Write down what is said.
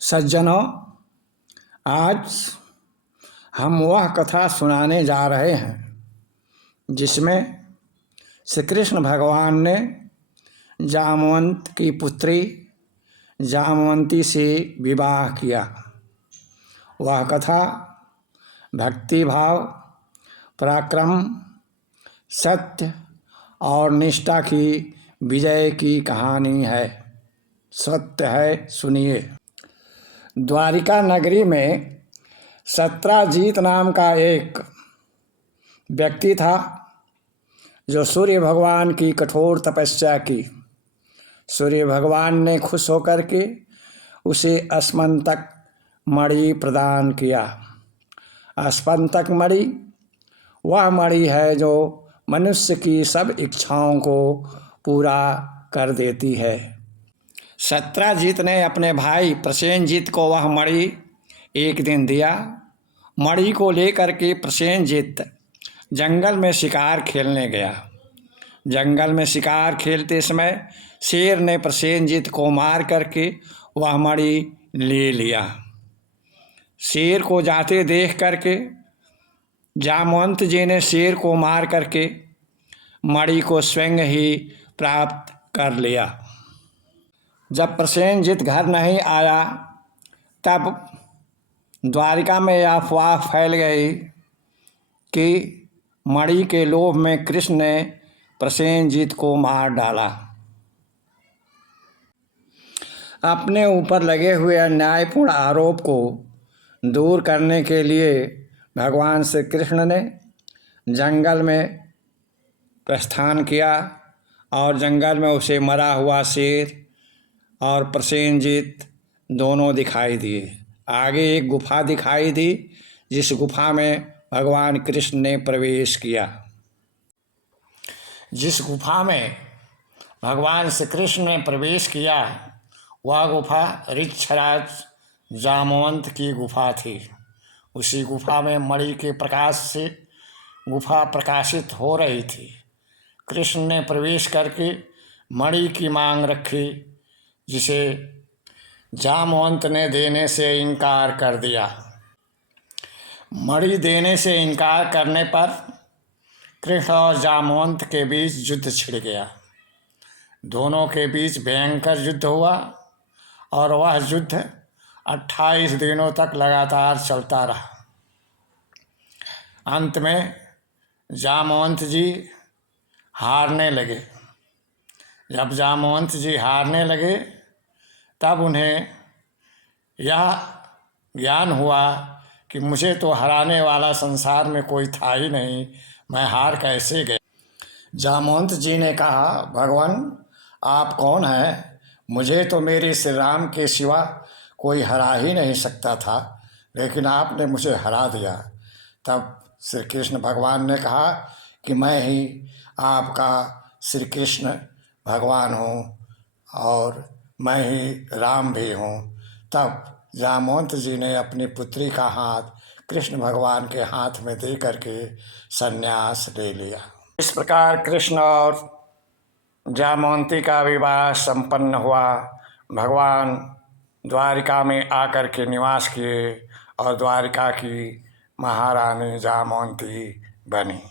सज्जनों, आज हम वह कथा सुनाने जा रहे हैं जिसमें श्री कृष्ण भगवान ने जामवंत की पुत्री जामवंती से विवाह किया। वह कथा भक्तिभाव, पराक्रम, सत्य और निष्ठा की विजय की कहानी है। सत्य है, सुनिए। द्वारिका नगरी में सत्राजीत नाम का एक व्यक्ति था जो सूर्य भगवान की कठोर तपस्या की। सूर्य भगवान ने खुश होकर के उसे अस्मंतक मणि प्रदान किया। अस्मंतक मणि वह मणि है जो मनुष्य की सब इच्छाओं को पूरा कर देती है। सत्राजीत ने अपने भाई प्रसेनजीत को वह मणि एक दिन दिया। मणि को लेकर के प्रसेनजीत जंगल में शिकार खेलने गया। जंगल में शिकार खेलते समय शेर ने प्रसेनजीत को मार करके वह मणि ले लिया। शेर को जाते देख करके जामवंत जी ने शेर को मार करके मणि को स्वयं ही प्राप्त कर लिया। जब प्रसेनजीत घर नहीं आया तब द्वारिका में यह अफवाह फैल गई कि मणि के लोभ में कृष्ण ने प्रसेनजीत को मार डाला। अपने ऊपर लगे हुए अन्यायपूर्ण आरोप को दूर करने के लिए भगवान श्री कृष्ण ने जंगल में प्रस्थान किया और जंगल में उसे मरा हुआ शेर और प्रसेनजीत दोनों दिखाई दिए। आगे एक गुफा दिखाई दी जिस गुफा में भगवान कृष्ण ने प्रवेश किया। जिस गुफा में भगवान श्री कृष्ण ने प्रवेश किया वह गुफा ऋक्षराज जामवंत की गुफा थी। उसी गुफा में मणि के प्रकाश से गुफा प्रकाशित हो रही थी। कृष्ण ने प्रवेश करके मणि की मांग रखी जिसे जामवंत ने देने से इनकार कर दिया। मणि देने से इनकार करने पर कृष्ण और जामवंत के बीच युद्ध छिड़ गया। दोनों के बीच भयंकर युद्ध हुआ और वह युद्ध 28 दिनों तक लगातार चलता रहा। अंत में जामवंत जी हारने लगे। जब जामवंत जी हारने लगे तब उन्हें यह ज्ञान हुआ कि मुझे तो हराने वाला संसार में कोई था ही नहीं, मैं हार कैसे गया। जामवंत जी ने कहा, भगवान आप कौन हैं? मुझे तो मेरे श्री राम के सिवा कोई हरा ही नहीं सकता था, लेकिन आपने मुझे हरा दिया। तब श्री कृष्ण भगवान ने कहा कि मैं ही आपका श्री कृष्ण भगवान हूँ और मैं ही राम भी हूँ। तब जामवंत जी ने अपनी पुत्री का हाथ कृष्ण भगवान के हाथ में दे करके संन्यास ले लिया। इस प्रकार कृष्ण और जामवंती का विवाह संपन्न हुआ। भगवान द्वारिका में आकर के निवास किए और द्वारिका की महारानी जामवंती बनी।